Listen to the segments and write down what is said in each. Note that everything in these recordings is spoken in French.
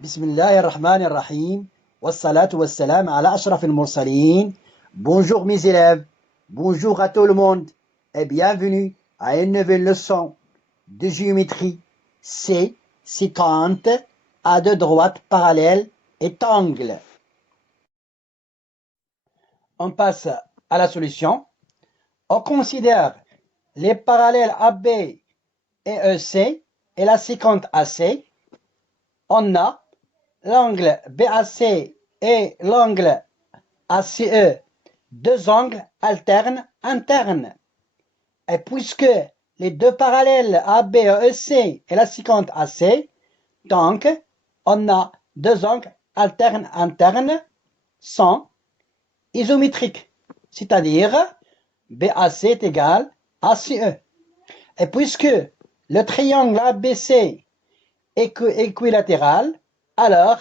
بسم الله الرحمن الرحيم والصلاة والسلام على أشرف المرسلين. Bonjour mes élèves, bonjour à tout le monde et bienvenue à une nouvelle leçon de géométrie C, séquente, à deux droites parallèles et angles. On passe à la solution. On considère les parallèles AB et EC et la séquente AC. On a l'angle BAC et l'angle ACE, deux angles alternes internes. Et puisque les deux parallèles AB et EC et la séquente AC, donc on a deux angles alternes internes sont isométriques, c'est-à-dire BAC est égal à ACE. Et puisque le triangle ABC est équilatéral, alors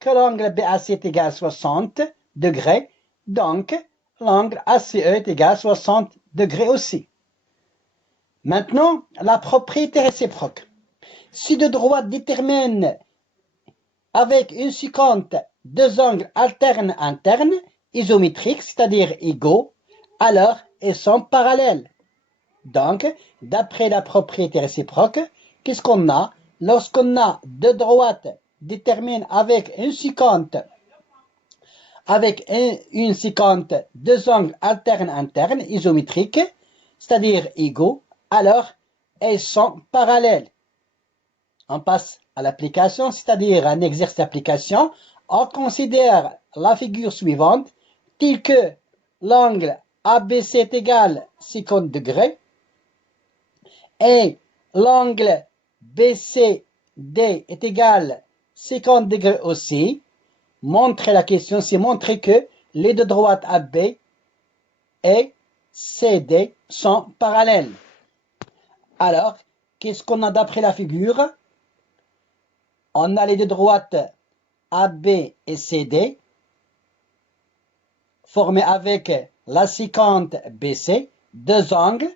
que l'angle BAC est égal à 60 degrés, donc l'angle ACE est égal à 60 degrés aussi. Maintenant, la propriété réciproque. Si deux droites déterminent avec une séquente deux angles alternes internes, isométriques, c'est-à-dire égaux, alors elles sont parallèles. Donc, d'après la propriété réciproque, qu'est-ce qu'on a? Lorsqu'on a deux droites déterminent avec une séquente deux angles alternes internes isométriques, c'est-à-dire égaux, alors elles sont parallèles. On passe à l'application, c'est-à-dire un exercice d'application. On considère la figure suivante, telle que l'angle ABC est égal à 50 degrés et l'angle BCD est égal à 50 degrés aussi. Montrer la question, c'est montrer que les deux droites AB et CD sont parallèles. Alors, qu'est-ce qu'on a d'après la figure? On a les deux droites AB et CD formées avec la séquente BC, deux angles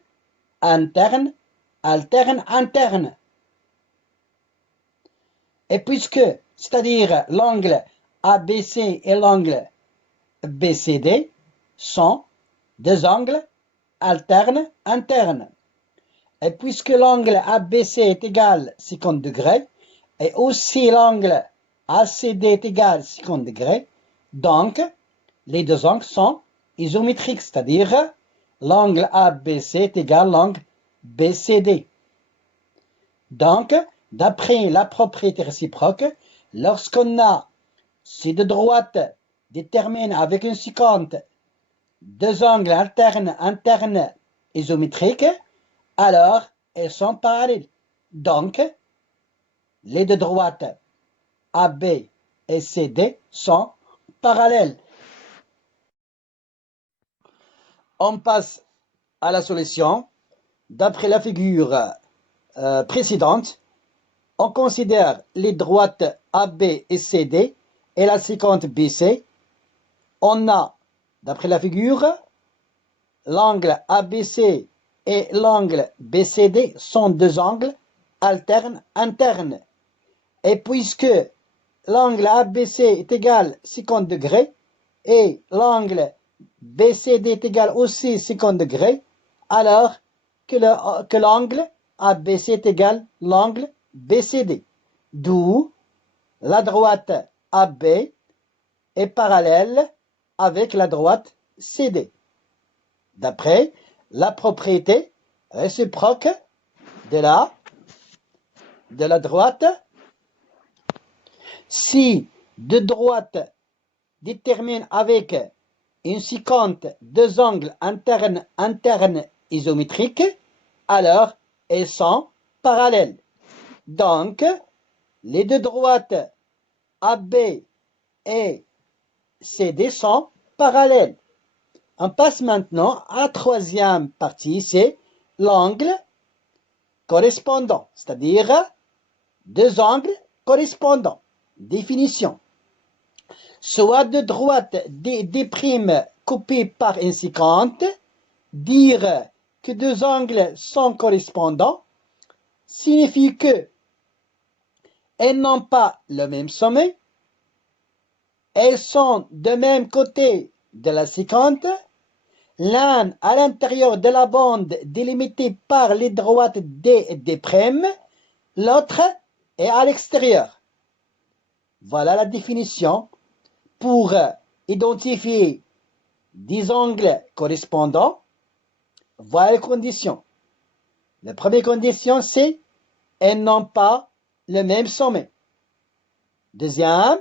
internes, alternes. Et puisque, c'est-à-dire l'angle ABC et l'angle BCD sont deux angles alternes internes. Et puisque l'angle ABC est égal à 50 degrés, et aussi l'angle ACD est égal à 50 degrés, donc les deux angles sont isométriques, c'est-à-dire l'angle ABC est égal à l'angle BCD. Donc, d'après la propriété réciproque, lorsqu'on a ces deux droites déterminent avec une séquente deux angles alternes internes isométriques, alors elles sont parallèles. Donc, les deux droites AB et CD sont parallèles. On passe à la solution. D'après la figure précédente, on considère les droites AB et CD et la séquente BC. On a, d'après la figure, l'angle ABC et l'angle BCD sont deux angles alternes internes. Et puisque l'angle ABC est égal à 50 degrés et l'angle BCD est égal aussi à 50 degrés, alors que l'angle ABC est égal à l'angle BCD. D'où la droite AB est parallèle avec la droite CD. D'après la propriété réciproque de la droite, si deux droites déterminent avec une séquente deux angles internes isométriques, alors elles sont parallèles. Donc, les deux droites AB et CD sont parallèles. On passe maintenant à la troisième partie, c'est l'angle correspondant, c'est-à-dire deux angles correspondants. Définition. Soit deux droites D' coupées par une séquente, dire que deux angles sont correspondants signifie que Elles n'ont pas le même sommet. Elles sont de même côté de la séquente. L'un à l'intérieur de la bande délimitée par les droites D et D', l'autre est à l'extérieur. Voilà la définition pour identifier 10 angles correspondants. Voilà les conditions. La première condition, c'est elles n'ont pas le même sommet. Deuxième,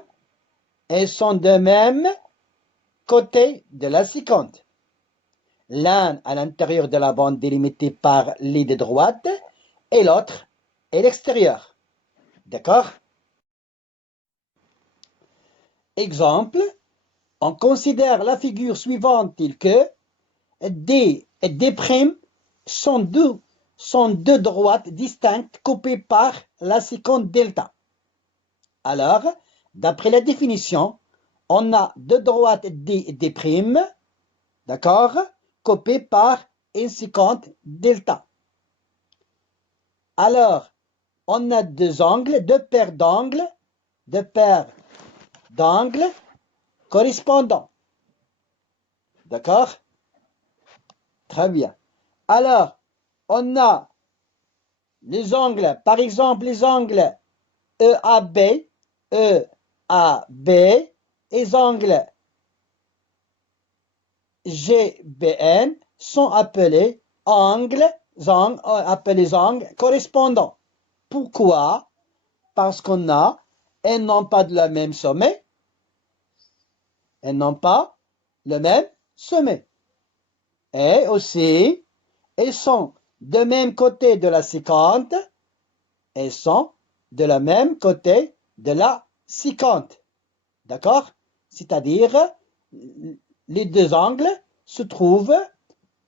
elles sont de même côté de la séquente. L'un à l'intérieur de la bande délimitée par les deux droites et l'autre est l'extérieur. D'accord? Exemple, on considère la figure suivante telle que D et D' sont deux droites distinctes coupées par la séquente delta. Alors, d'après la définition, on a deux droites D et D', d'accord, coupées par une séquente delta. Alors, on a deux angles, deux paires d'angles correspondants. D'accord? Très bien. Alors, on a les angles, par exemple, les angles EAB, EAB, et les angles GBN sont appelés angles correspondants. Pourquoi? Parce elles n'ont pas le même sommet. Elles n'ont pas le même sommet. Et aussi, elles sont de même côté de la séquente. Elles sont de la même côté de la séquente. D'accord? C'est-à-dire, les deux angles se trouvent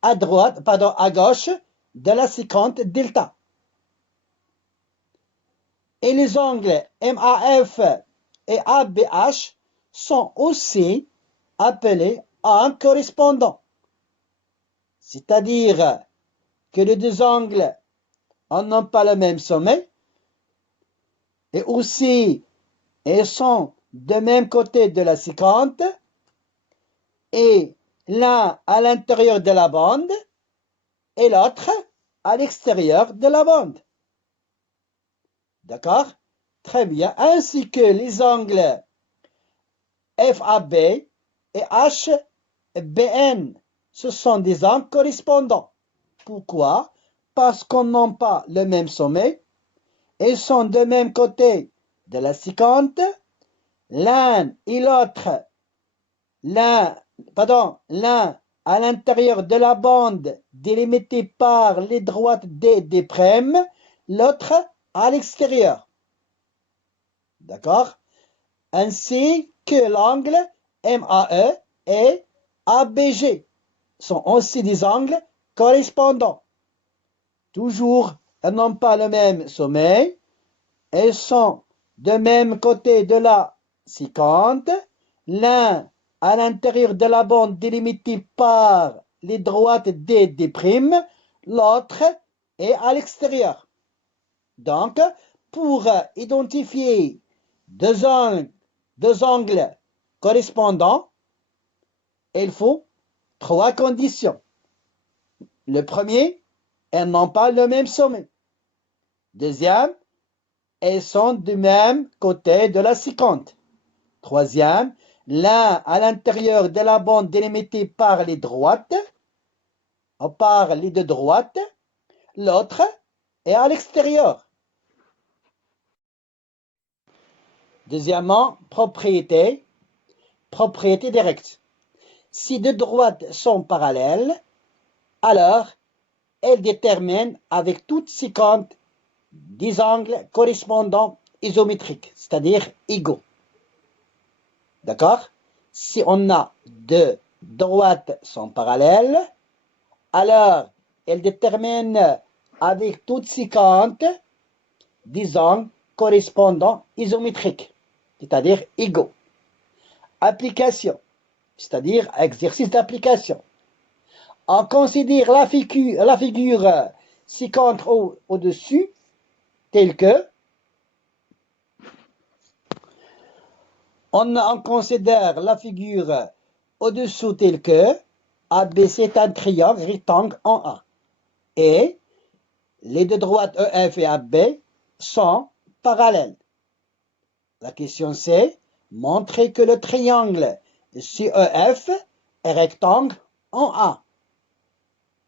à gauche de la séquente delta. Et les angles MAF et ABH sont aussi appelés angles correspondants. C'est-à-dire que les deux angles n'ont pas le même sommet et aussi ils sont de même côté de la séquente et l'un à l'intérieur de la bande et l'autre à l'extérieur de la bande. D'accord? Très bien. Ainsi que les angles FAB et HBN. Ce sont des angles correspondants. Pourquoi? Parce qu'on n'a pas le même sommet. Ils sont de même côté de la séquente. L'un et l'autre, l'un à l'intérieur de la bande délimitée par les droites D, D', l'autre à l'extérieur. D'accord? Ainsi que l'angle MAE et ABG sont aussi des angles correspondants. Toujours, elles n'ont pas le même sommet. Elles sont de même côté de la séquente. L'un à l'intérieur de la bande délimitée par les droites D, D', l'autre est à l'extérieur. Donc, pour identifier deux angles correspondants, il faut trois conditions. Le premier, elles n'ont pas le même sommet. Deuxième, elles sont du même côté de la séquente. Troisième, l'un à l'intérieur de la bande délimitée par les droites, par les deux droites, l'autre est à l'extérieur. Deuxièmement, propriété directe. Si deux droites sont parallèles, alors elles déterminent avec toute séquente des angles correspondants isométriques, c'est-à-dire égaux. D'accord? Si on a deux droites sont parallèles, alors elles déterminent avec toute séquente des angles correspondants isométriques, c'est-à-dire égaux. Application, c'est-à-dire exercice d'application. On considère la figure séquente au-dessus telle que On considère la figure au-dessous telle que ABC est un triangle rectangle en A. Et les deux droites EF et AB sont parallèles. La question c'est montrer que le triangle CEF est rectangle en A.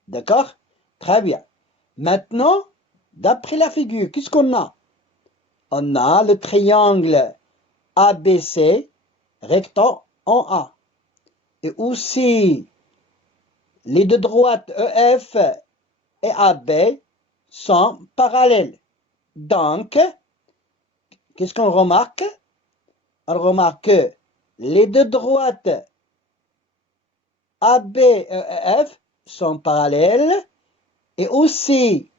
D'accord? Très bien. Maintenant, d'après la figure, qu'est-ce qu'on a? On a le triangle ABC rectangle en A. Et aussi, les deux droites EF et AB sont parallèles. Donc, qu'est-ce qu'on remarque? On remarque que les deux droites AB et EF sont parallèles et aussi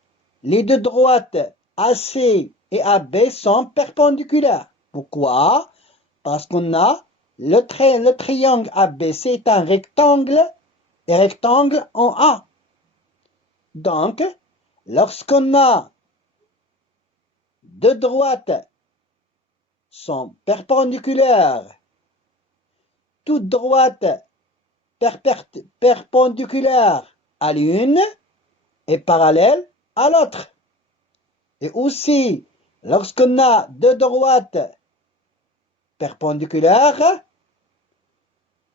les deux droites AC et AB sont perpendiculaires. Pourquoi? Parce qu'on a le triangle ABC est un rectangle et rectangle en A. Donc, lorsqu'on a deux droites sont perpendiculaires, toute droite perpendiculaire à l'une est parallèle à l'autre. Et aussi, lorsqu'on a deux droites perpendiculaires,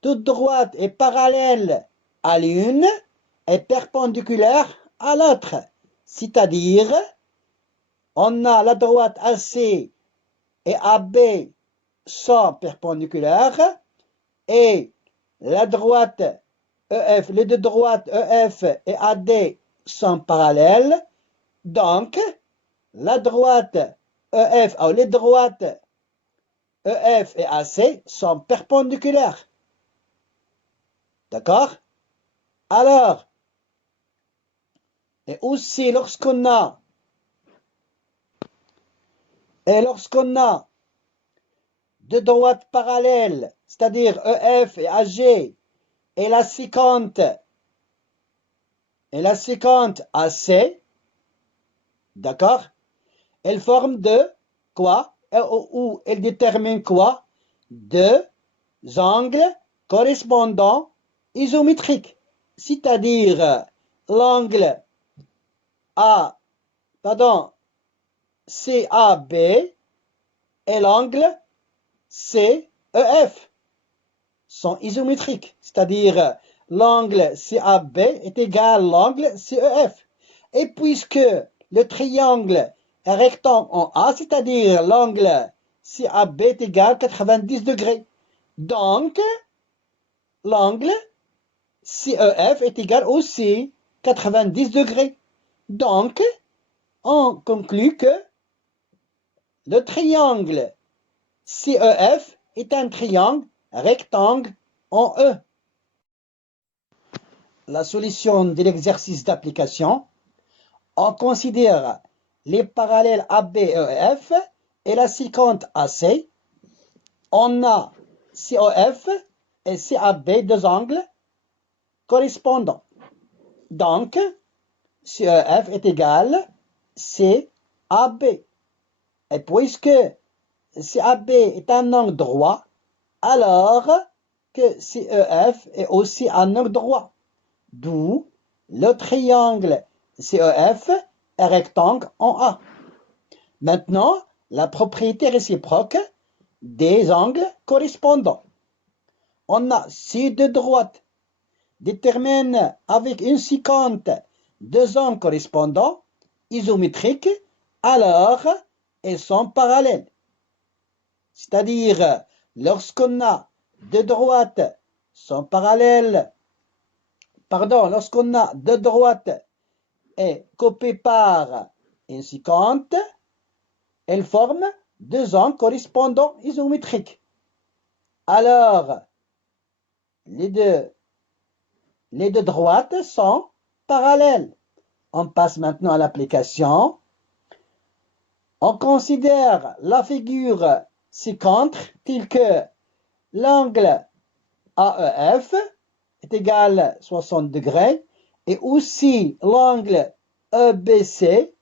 toute droite est parallèle à l'une et perpendiculaire à l'autre. C'est-à-dire, on a la droite AC et AB sont perpendiculaires et la droite EF, les deux droites EF et AD sont parallèles. Donc, la droite EF, ou les droites EF et AC sont perpendiculaires. D'accord? Alors, et aussi lorsqu'on a deux droites parallèles, c'est-à-dire EF et AG, et la séquente AC, d'accord? Elle forme de quoi? Ou elle détermine quoi? Deux angles correspondants isométriques. C'est-à-dire l'angle CAB et l'angle CEF sont isométriques. C'est-à-dire l'angle CAB est égal à l'angle CEF. Et puisque le triangle est rectangle en A, c'est-à-dire l'angle CAB est égal à 90 degrés. Donc, l'angle CEF est égal aussi 90 degrés. Donc, on conclut que le triangle CEF est un triangle rectangle en E. La solution de l'exercice d'application, on considère les parallèles AB et EF et la séquente AC. On a CEF et CAB, deux angles correspondants. Donc, CEF est égal à CAB. Et puisque CAB est un angle droit, alors que CEF est aussi un angle droit. D'où le triangle CEF est rectangle en A. Maintenant, la propriété réciproque des angles correspondants. On a si deux droites déterminent avec une séquente deux angles correspondants isométriques, alors elles sont parallèles. C'est-à-dire, lorsqu'on a deux droites sont parallèles, lorsqu'on a deux droites et coupées par une séquente, elles forment deux angles correspondants isométriques. Alors, les deux droites sont parallèles. On passe maintenant à l'application. On considère la figure séquente telle que l'angle AEF est égal à 60 degrés et aussi l'angle EBC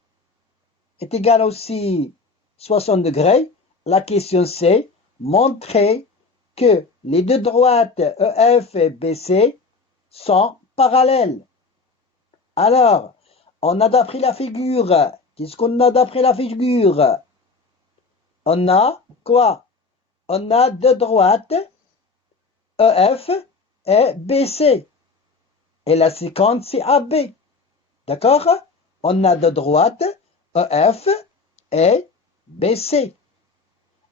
est égal aussi 60 degrés. La question c'est montrer que les deux droites EF et BC sont parallèles. Alors, on a d'après la figure. Qu'est-ce qu'on a d'après la figure? On a quoi? On a deux droites EF et BC. Et la séquence, c'est AB. D'accord? On a deux droites EF et BC.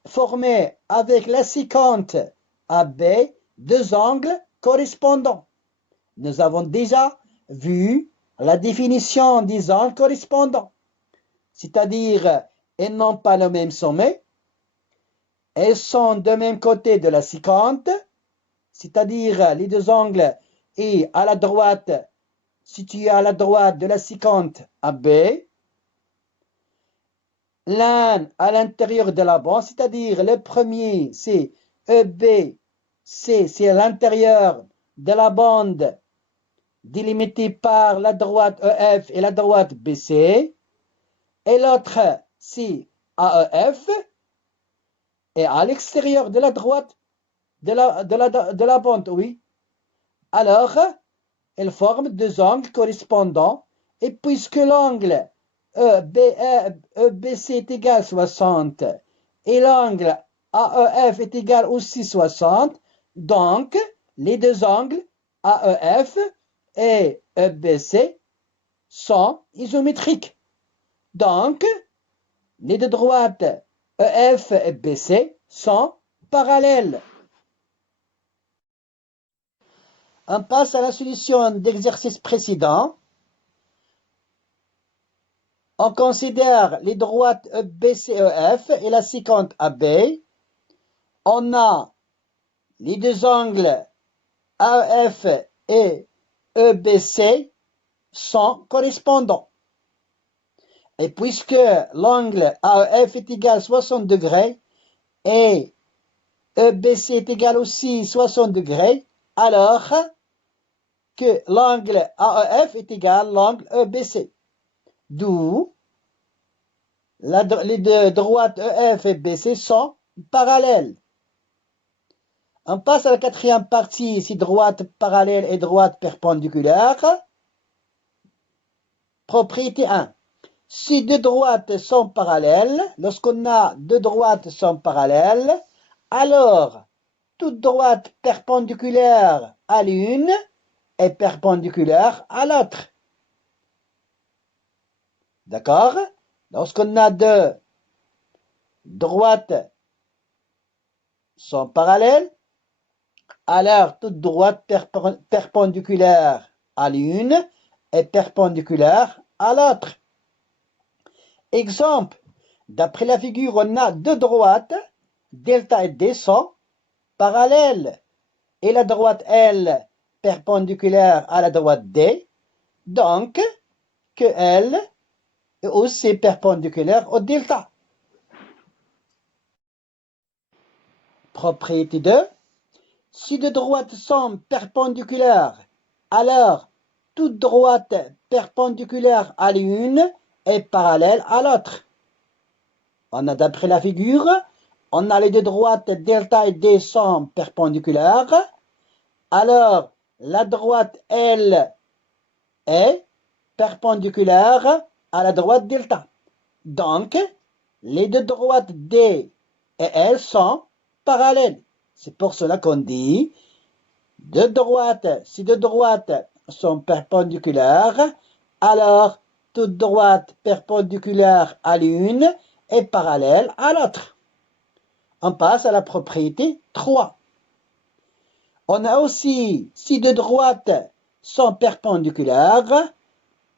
Formées avec la séquence AB, deux angles correspondants. Nous avons déjà vu la définition des angles correspondants. C'est-à-dire, elles n'ont pas le même sommet, elles sont de même côté de la séquence, c'est-à-dire les deux angles et à la droite, situés à la droite de la séquence AB, l'un à l'intérieur de la bande, c'est-à-dire le premier c'est EB, c'est à l'intérieur de la bande délimitée par la droite EF et la droite BC, et l'autre c'est AEF, et à l'extérieur de la droite de la bande, oui. Alors, elles forment deux angles correspondants, et puisque l'angle EBC est égal à 60 et l'angle AEF est égal aussi 60, donc les deux angles AEF et EBC sont isométriques. Donc, les deux droites EF et BC sont parallèles. On passe à la solution d'exercice précédent. On considère les droites BCEF et la séquence AB. On a les deux angles AEF et EBC sont correspondants. Et puisque l'angle AEF est égal à 60 degrés et EBC est égal aussi à 60 degrés, alors que l'angle AEF est égal à l'angle EBC. D'où les deux droites EF et BC sont parallèles. On passe à la quatrième partie, ici droite parallèle et droite perpendiculaire. Propriété 1. Si deux droites sont parallèles, lorsqu'on a deux droites sont parallèles, alors toute droite perpendiculaire à l'une est perpendiculaire à l'autre. D'accord? Lorsqu'on a deux droites sont parallèles, alors toute droite perpendiculaire à l'une est perpendiculaire à l'autre. Exemple, d'après la figure, on a deux droites, delta et D sont parallèles, et la droite L perpendiculaire à la droite D, donc que L est aussi perpendiculaire au delta. Propriété 2. Si deux droites sont perpendiculaires, alors toute droite perpendiculaire à l'une est parallèle à l'autre. On a d'après la figure, on a les deux droites delta et D sont perpendiculaires. Alors, la droite L est perpendiculaire à la droite delta. Donc, les deux droites D et L sont parallèles. C'est pour cela qu'on dit si deux droites sont perpendiculaires, alors toute droite perpendiculaire à l'une est parallèle à l'autre. On passe à la propriété 3. On a aussi, si deux droites sont perpendiculaires,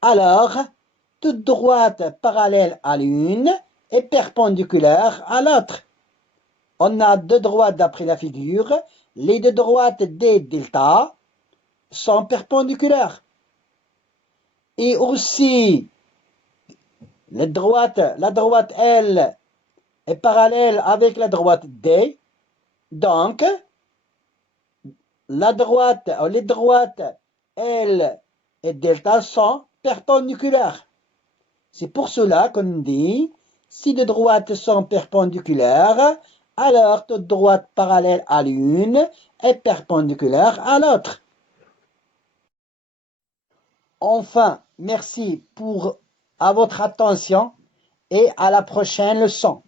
alors toute droite parallèle à l'une est perpendiculaire à l'autre. On a deux droites d'après la figure. Les deux droites D delta sont perpendiculaires. Et aussi, la droite L est parallèle avec la droite D. Donc, les droites L et delta sont perpendiculaires. C'est pour cela qu'on dit, si deux droites sont perpendiculaires, alors toute droite parallèle à l'une est perpendiculaire à l'autre. Enfin, merci à votre attention et à la prochaine leçon.